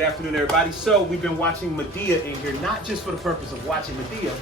Good afternoon, everybody. So we've been watching Madea in here, not just for the purpose of watching Madea,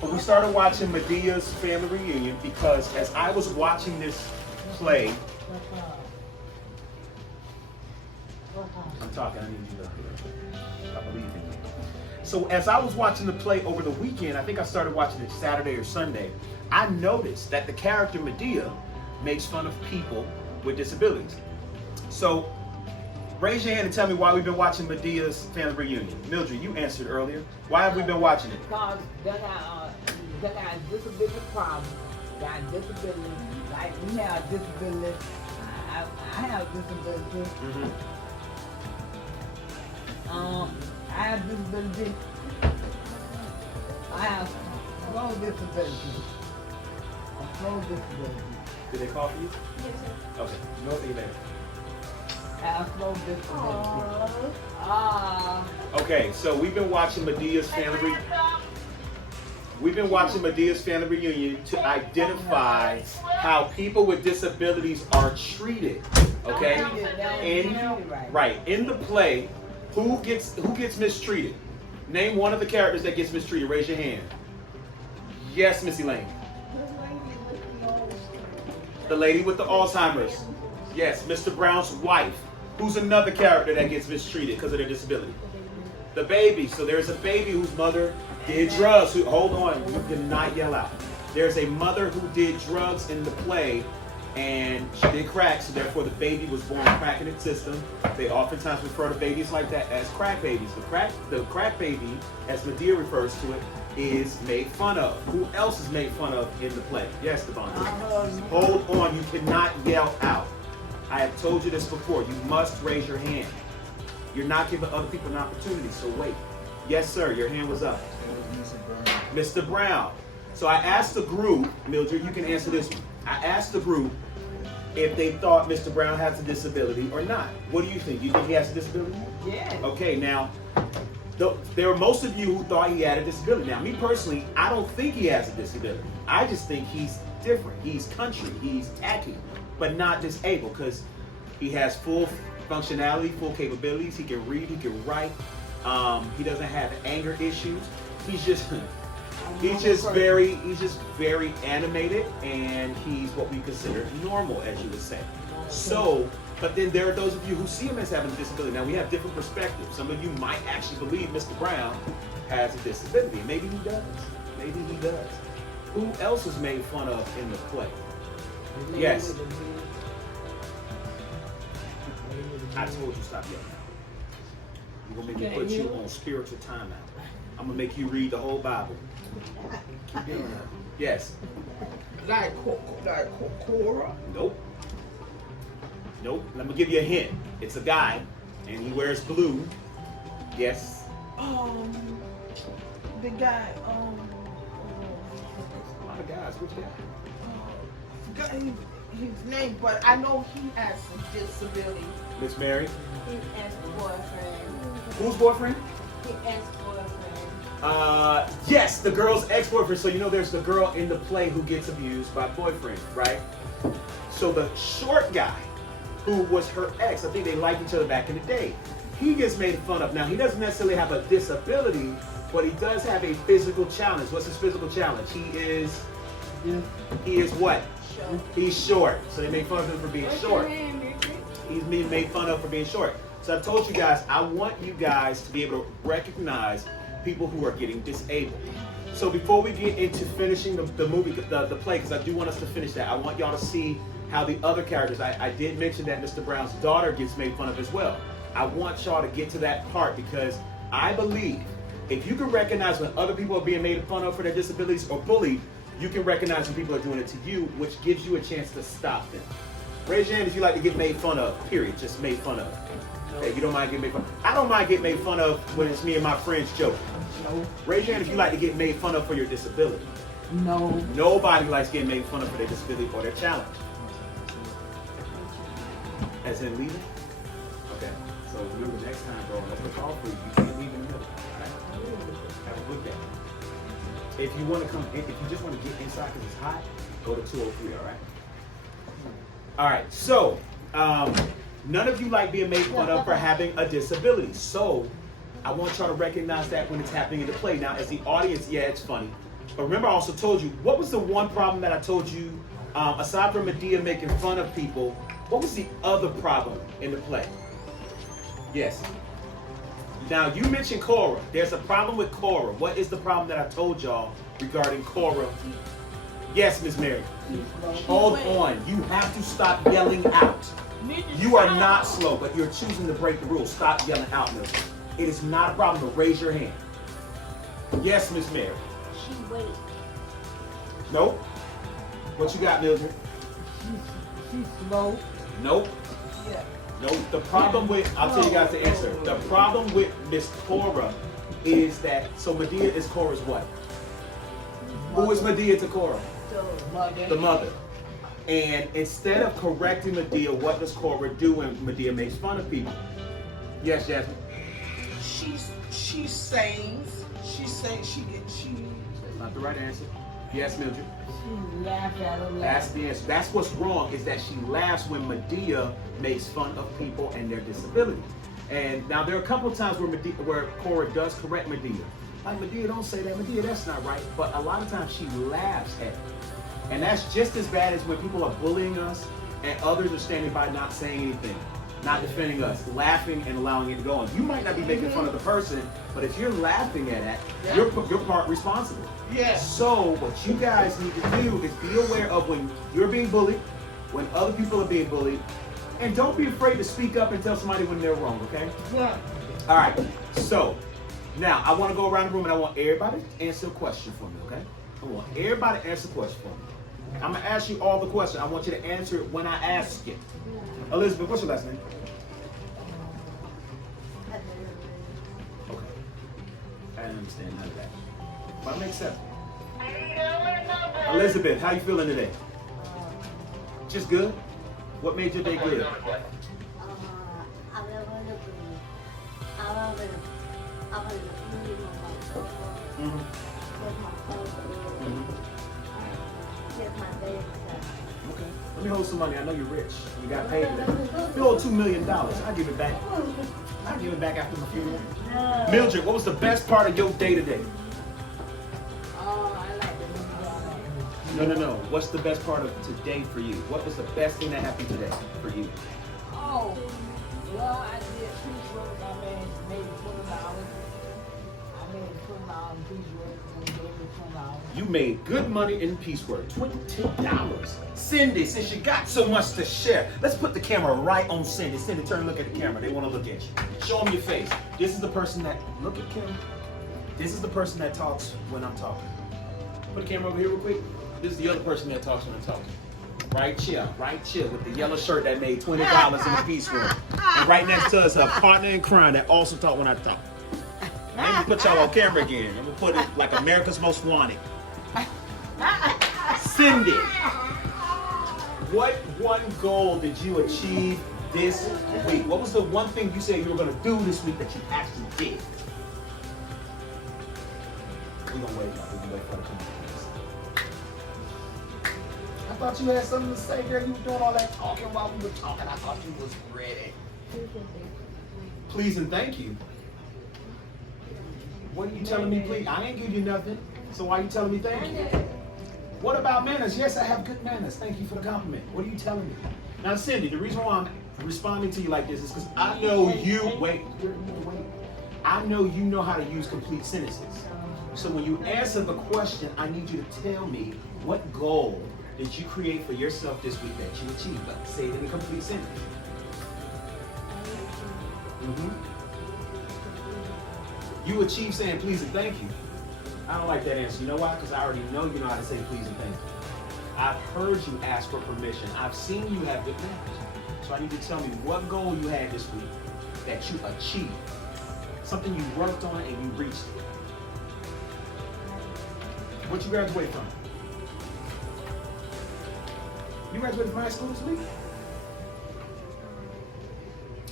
but we started watching Madea's family reunion because as I was watching this play, I'm talking, I need you to, I believe in you. So as I was watching the play over the weekend, I think I started watching it Saturday or Sunday, I noticed that the character Madea makes fun of people with disabilities. So raise your hand and tell me why we've been watching Madea's family reunion. Mildred, you answered earlier. Why have we been watching it? Because they got disability problems, got disability, like we have disability, I have disability. I have disability. I have slow disability. A slow disability. Did they call for you? Yes, sir. Okay. No, see you later. I have slow disability. Okay, so we've been watching Madea's family We've been watching Madea's family reunion to identify how people with disabilities are treated. Okay? In the play, who gets mistreated? Name one of the characters that gets mistreated. Raise your hand. Yes, Missy Lane. The lady with the Alzheimer's. Yes, Mr. Brown's wife. Who's another character that gets mistreated because of their disability? The baby. So there's a baby whose mother did drugs. Hold on, you cannot yell out. There's a mother who did drugs in the play, and she did crack, so therefore the baby was born crack in its system. They oftentimes refer to babies like that as crack babies. The crack baby, as Madea refers to it, is made fun of. Who else is made fun of in the play? Yes, Devontae. Hold on, you cannot yell out. I have told you this before. You must raise your hand. You're not giving other people an opportunity, so wait. Yes, sir, your hand was up. Mr. Brown. So I asked the group, Mildred, you can answer this one. I asked the group if they thought Mr. Brown has a disability or not. What do you think? You think he has a disability? Yes. Okay, now, there are most of you who thought he had a disability. Now, me personally, I don't think he has a disability. I just think he's different. He's country. He's tacky, but not disabled because he has full functionality, full capabilities. He can read, he can write. He doesn't have anger issues. He's just very animated, and he's what we consider normal, as you would say. So, but then there are those of you who see him as having a disability. Now we have different perspectives. Some of you might actually believe Mr. Brown has a disability. Maybe he does. Maybe he does. Who else is made fun of in the play? Yes. I told you stop yelling. I'm gonna make me put you on spiritual timeout. I'm gonna make you read the whole Bible. Keep doing that. Yes. Like Cora? Nope. Nope. Let me give you a hint. It's a guy, and he wears blue. Yes. The guy, A lot of guys. Which guy? forgot his name, but I know he has some disability. Miss Mary. His ex-boyfriend. Whose boyfriend? His ex-boyfriend. Yes, the girl's ex-boyfriend. So you know there's the girl in the play who gets abused by boyfriend, right? So the short guy, who was her ex, I think they liked each other back in the day, he gets made fun of. Now, he doesn't necessarily have a disability, but he does have a physical challenge. What's his physical challenge? He is what? Short. He's short. So they make fun of him for being short. He's being made fun of for being short. So I told you guys, I want you guys to be able to recognize people who are getting disabled. So before we get into finishing the movie, the play, because I do want us to finish that, I want y'all to see how the other characters, I did mention that Mr. Brown's daughter gets made fun of as well. I want y'all to get to that part because I believe if you can recognize when other people are being made fun of for their disabilities or bullied, you can recognize when people are doing it to you, which gives you a chance to stop them. Raise your hand if you like to get made fun of, period, just made fun of. Hey, you don't mind getting made fun of. I don't mind getting made fun of when it's me and my friends joking. No. Raise your hand if you like to get made fun of for your disability. No. Nobody likes getting made fun of for their disability or their challenge. As in leaving? Okay. So remember next time, bro, unless we're called for you, you can't leave in the middle. All right? Have a good day. If you want to come, if you just want to get inside because it's hot, go to 203, all right? All right, so None of you like being made fun of for having a disability. So I want y'all to recognize that when it's happening in the play. Now, as the audience, yeah, it's funny. But remember, I also told you, what was the one problem that I told you, aside from Medea making fun of people, what was the other problem in the play? Yes. Now, you mentioned Cora. There's a problem with Cora. What is the problem that I told y'all regarding Cora? Yes, Miss Mary. Hold on. You have to stop yelling out. You are not slow, but you're choosing to break the rules. Stop yelling out, Mildred. It is not a problem to raise your hand. Yes, Miss Mary. She wait. Nope. What you got, Mildred? She's slow. Nope. Yeah. Nope. The problem with, I'll tell you guys the answer. The problem with Miss Cora is that, so Medea is Cora's what? Who is Medea to Cora? Mother. The mother. And instead of correcting Medea, what does Cora do when Medea makes fun of people? Yes, Jasmine. She sings. She. That's not the right answer. Yes, Mildred. She laughs at her. That's the answer. That's what's wrong, is that she laughs when Medea makes fun of people and their disability. And now there are a couple of times where Cora does correct Medea. Like, Medea, don't say that. Medea, that's not right. But a lot of times she laughs at it. And that's just as bad as when people are bullying us and others are standing by not saying anything, not defending us, laughing and allowing it to go on. You might not be making fun of the person, but if you're laughing at it, you're part responsible. Yes. So what you guys need to do is be aware of when you're being bullied, when other people are being bullied, and don't be afraid to speak up and tell somebody when they're wrong, okay? Yeah. All right, so now I want to go around the room and I want everybody to answer a question for me, okay? I want everybody to answer a question for me. I'm going to ask you all the questions. I want you to answer it when I ask it. Elizabeth, what's your last name? Okay. I didn't understand none of that. But it makes sense. Elizabeth, how you feeling today? Just good? What made your day good? Okay. Let me hold some money. I know you're rich. You got paid today. You owe $2 million. I'll give it back. I'll give it back after my funeral. Mildred, what was the best part of your day today? Oh, I like the No. What's the best part of today for you? What was the best thing that happened today for you? Oh, well, I did piecework. I made $20. I made $20 piecework and gave me $20. You made good money in piecework. $20. Cindy, since you got so much to share, let's put the camera right on Cindy. Cindy, turn and look at the camera. They want to look at you. Show them your face. This is the person that, look at Kim. This is the person that talks when I'm talking. Put the camera over here real quick. This is the other person that talks when I'm talking. Right chill, with the yellow shirt that made $20 in the piecework. And right next to us, her partner in crime that also talk when I talk. I'm gonna put y'all on camera again. I'm gonna put it like America's Most Wanted. Cindy, what one goal did you achieve this week? What was the one thing you said you were gonna do this week that you actually did? We're gonna wait for the comments. I thought you had something to say, girl. You were doing all that talking while we were talking. I thought you was ready. Please and thank you. What are you telling me, please? I ain't give you nothing, so why are you telling me thank you? What about manners? Yes, I have good manners. Thank you for the compliment. What are you telling me? Now, Cindy, the reason why I'm responding to you like this is because I know you, wait. I know you know how to use complete sentences. So when you answer the question, I need you to tell me what goal did you create for yourself this week that you achieved? But say it in a complete sentence. You achieve saying please and thank you. I don't like that answer. You know why? Because I already know you know how to say please and thank you. I've heard you ask for permission. I've seen you have good manners. So I need you to tell me what goal you had this week that you achieved. Something you worked on and you reached it. What you graduate from? You graduated from high school this week?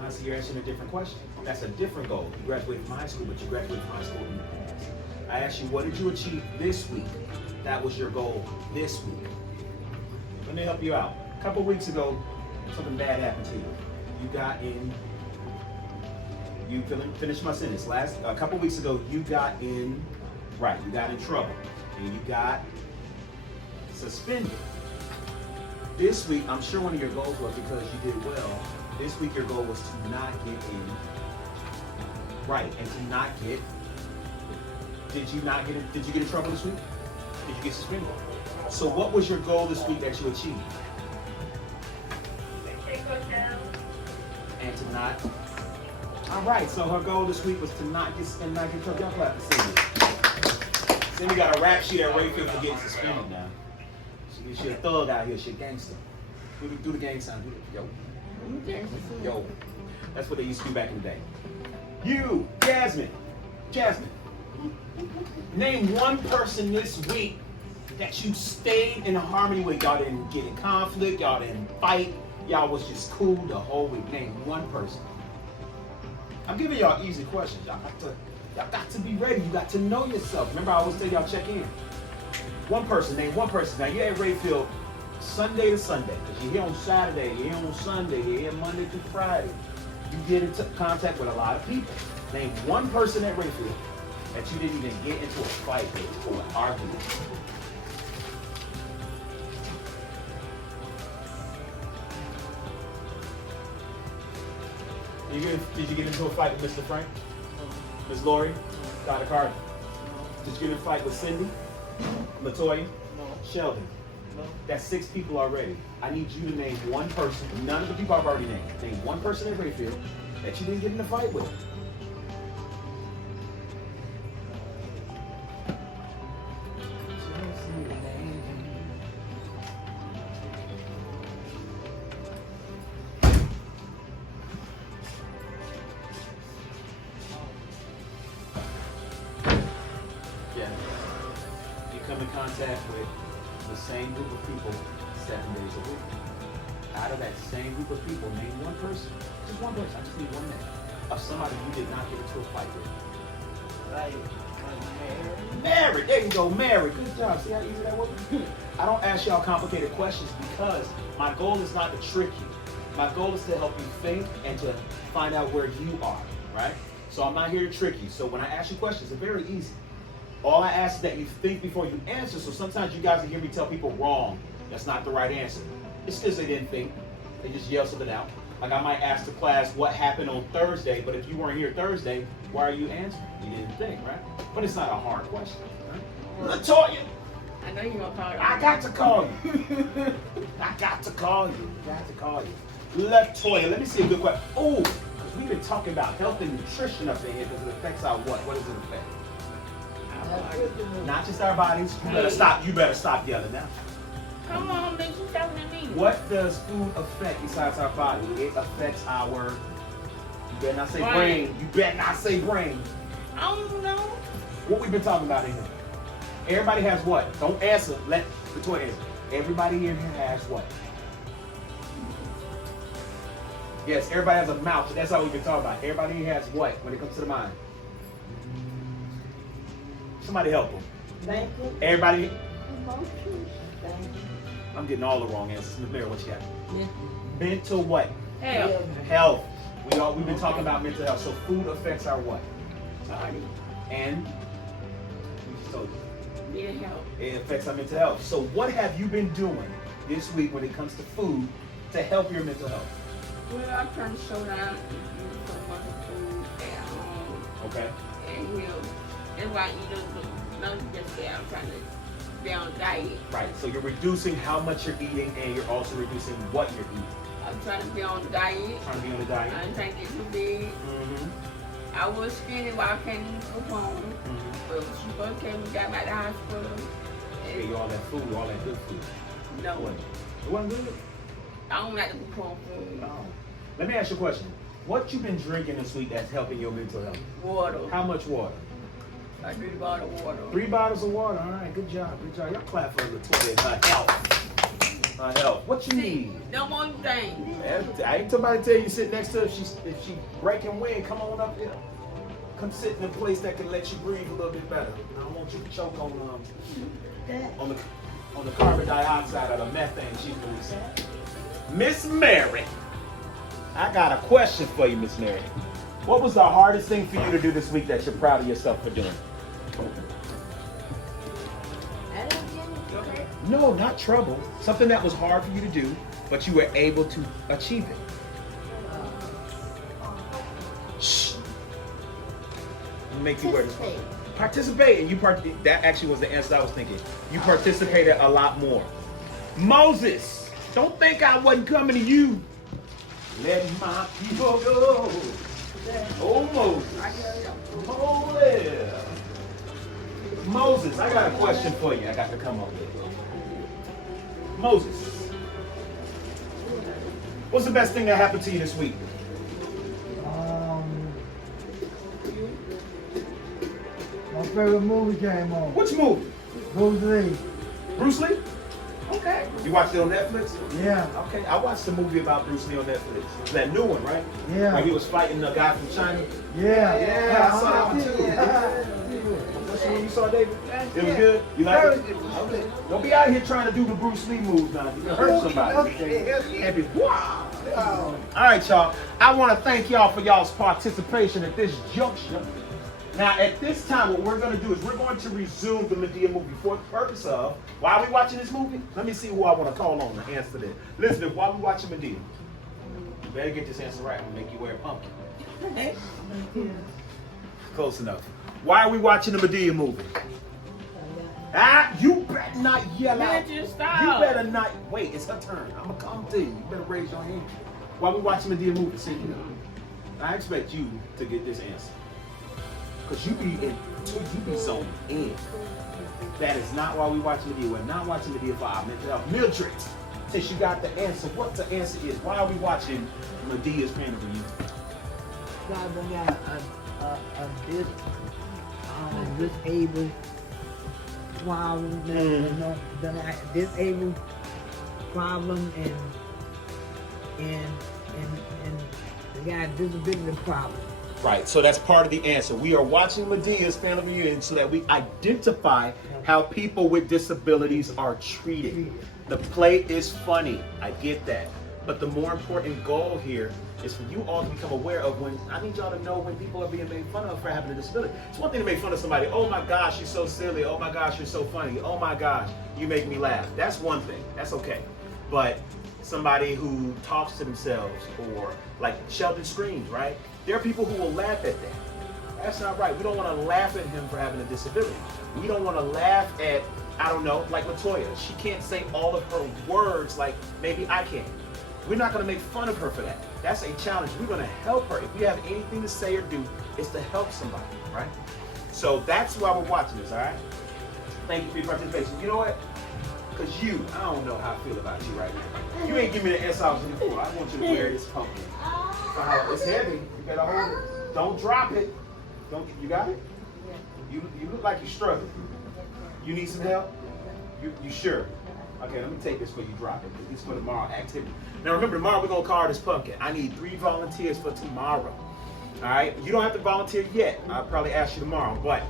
I see you're answering a different question. That's a different goal. You graduated from high school, but you graduated from high school in the past. I asked you, what did you achieve this week? That was your goal this week. Let me help you out. A couple weeks ago, something bad happened to you. You got in. You finish my sentence. A couple weeks ago, you got in. Right. You got in trouble, and you got suspended. This week, I'm sure one of your goals was because you did well. This week, your goal was to not get in. Right, and to not get. Did you get in trouble this week? Did you get suspended? So what was your goal this week that you achieved? And to not. All right, so her goal this week was to not get trouble. Y'all clap for Cindy. Cindy got a rap sheet at Rayfield for getting suspended now. She a thug out here. She a gangster. Do the gang sound. Yo. Yo. That's what they used to do back in the day. You, Jasmine. Name one person this week that you stayed in harmony with. Y'all didn't get in conflict. Y'all didn't fight. Y'all was just cool the whole week. Name one person. I'm giving y'all easy questions. Y'all got to be ready. You got to know yourself. Remember, I always tell y'all check in. One person. Name one person. Now you're at Rayfield Sunday to Sunday. Because you're here on Saturday. You're here on Sunday. You're here Monday through Friday. You get into contact with a lot of people. Name one person at Rayfield that you didn't even get into a fight with or an argument. Did you get into a fight with Mr. Frank? Ms. Lori? Dr. Carter? Did you get in a fight with Cindy? Latoya? Sheldon? That's 6 people already. I need you to name one person, none of the people I've already named. Name one person at Rayfield that you didn't get in a fight with. Yeah. You come in contact with the same group of people 7 days a week. Out of that same group of people, name one person. Just one person. I just need one name of somebody you did not get into a fight with. Like Mary. There you go, Mary. Good job. See how easy that was? I don't ask y'all complicated questions because my goal is not to trick you. My goal is to help you think and to find out where you are, right? So I'm not here to trick you. So when I ask you questions, it's very easy. All I ask is that you think before you answer. So sometimes you guys will hear me tell people wrong. That's not the right answer. It's because they didn't think. They just yell something out. Like I might ask the class what happened on Thursday, but if you weren't here Thursday, why are you answering? You didn't think, right? But it's not a hard question, right? Latoya! I know you're gonna call it. I got to call you. I got to call you. Latoya, let me see a good question. Oh, because we've been talking about health and nutrition up in here because it affects our what? What does it affect? Not just our bodies. You better stop yelling now. Come on, bitch, you talking to me. What does food affect besides our body? It affects our, you better not say brain. You better not say brain. I don't know. What we've been talking about in here. Everybody has what? Don't answer. Let Latoya answer. Everybody in here has what? Yes, everybody has a mouth. That's all we've been talking about. Everybody here has what when it comes to the mind? Somebody help them. Thinking. Everybody. Emotions. Thinking. I'm getting all the wrong answers. Ms. Mary, what you got? Yeah. Mental what? Hell. Health. We've been talking about mental health. So food affects our what? Body. And we just told you. Need help. It affects our mental health. So what have you been doing this week when it comes to food to help your mental health? Well, I'm trying to show down eating so much food at home. Okay. And that's why I eat not just say I'm trying to be on a diet. Right. So you're reducing how much you're eating and you're also reducing what you're eating. I'm trying to be on a diet. Trying to be on a diet. I'm trying to get too big. Mm-hmm. I was skinny while I can't even go home. Mm-hmm. But when she first came and got me out of the hospital. Gave you all that food, all that good food. No. It wasn't good? I don't like to cook food. No. Let me ask you a question. What you been drinking this week that's helping your mental health? Water. How much water? I drink a bottle of water. 3 bottles of water. All right, good job. Good job. Y'all clap for Latoya. Her health. Her health. What you need? No one thing. I ain't somebody tell you sit next to her. If she breaking wind, come on up here. Come sit in a place that can let you breathe a little bit better. I don't want you to choke on the carbon dioxide or the methane she's releasing. Miss Mary. I got a question for you, Miss Mary. What was the hardest thing for you to do this week that you're proud of yourself for doing? No, not trouble. Something that was hard for you to do, but you were able to achieve it. Shh. Make you wear this. Participate, and that actually was the answer I was thinking. You participated a lot more. Moses, don't think I wasn't coming to you. Let my people go. Oh, Moses. Oh, yeah. Moses, I got a question for you. I got to come up with. Moses, what's the best thing that happened to you this week? My favorite movie came on. Which movie? Bruce Lee. Bruce Lee? Okay. You watched it on Netflix? Yeah. Okay. I watched the movie about Bruce Lee on Netflix. That new one, right? Yeah. Like he was fighting the guy from China. Yeah. Yeah, I saw that one too. That's the one you saw, David? It was good? You like it? Okay. Don't be out here trying to do the Bruce Lee moves now. You can hurt somebody. And be, wow. All right, y'all. I want to thank y'all for y'all's participation at this juncture. Now, at this time, what we're going to do is we're going to resume the Medea movie for the purpose of, why are we watching this movie? Let me see who I want to call on to answer this. Elizabeth, why are we watching Medea? You better get this answer right and make you wear a pumpkin. Close enough. Why are we watching the Medea movie? Ah, you better not yell out. Man, just stop. You better not. Wait, it's her turn. I'm going to come to you. You better raise your hand. Why are we watching Medea movie? See, I expect you to get this answer. Because you be zoned in. That is not why we watching Medea. We're not watching Medea for our mental health. Mildred, since you got the answer, what the answer is? Why are we watching Medea's Pain of Reunion? God, we got disabled problem, disabled problem, and we got a disability problem. Right, so that's part of the answer. We are watching Medea's Family Reunion so that we identify how people with disabilities are treated. The play is funny, I get that. But the more important goal here is for you all to become aware of when, I need y'all to know when people are being made fun of for having a disability. It's one thing to make fun of somebody, oh my gosh, you're so silly, oh my gosh, you're so funny, oh my gosh, you make me laugh. That's one thing, that's okay. But somebody who talks to themselves, or like Sheldon screams, right? There are people who will laugh at that. That's not right. We don't want to laugh at him for having a disability. We don't want to laugh at, I don't know, like Latoya. She can't say all of her words like maybe I can. We're not going to make fun of her for that. That's a challenge. We're going to help her. If we have anything to say or do, it's to help somebody, right? So that's why we're watching this, all right? Thank you for your participation. You know what? Because I don't know how I feel about you right now. You ain't give me the answer I was looking for. I want you to wear this pumpkin. It's heavy. You better hold it. Don't drop it. You got it? You look like you're struggling. You need some help? You sure? Okay, let me take this before you drop it, because this is for tomorrow activity. Now remember, tomorrow we're going to carve this pumpkin. I need 3 volunteers for tomorrow. All right? You don't have to volunteer yet. I'll probably ask you tomorrow, but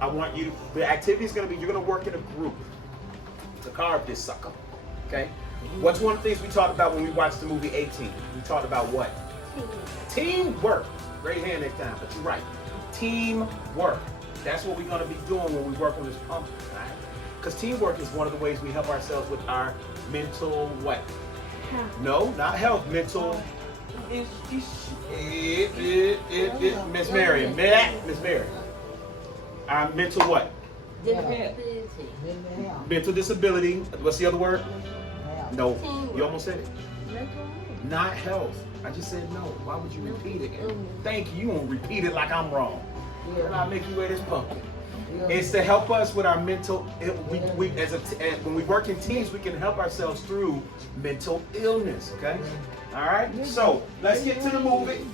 I want you to, the activity is going to be, you're going to work in a group to carve this sucker. Okay? What's one of the things we talked about when we watched the movie 18? We talked about what? Teamwork. Great hand next time, but you're right. Teamwork. That's what we're going to be doing when we work on this pumpkin, right? Because teamwork is one of the ways we help ourselves with our mental what? No, not health. Mental. Miss Mary. Miss Mary. Our mental what? Mental disability. What's the other word? No. You almost said it. Not health. I just said no. Why would you repeat it? Thank you. You won't repeat it like I'm wrong. And I'll make you wear this pumpkin. It's to help us with our mental. When we work in teams, we can help ourselves through mental illness. Okay. All right. So let's get to the movie.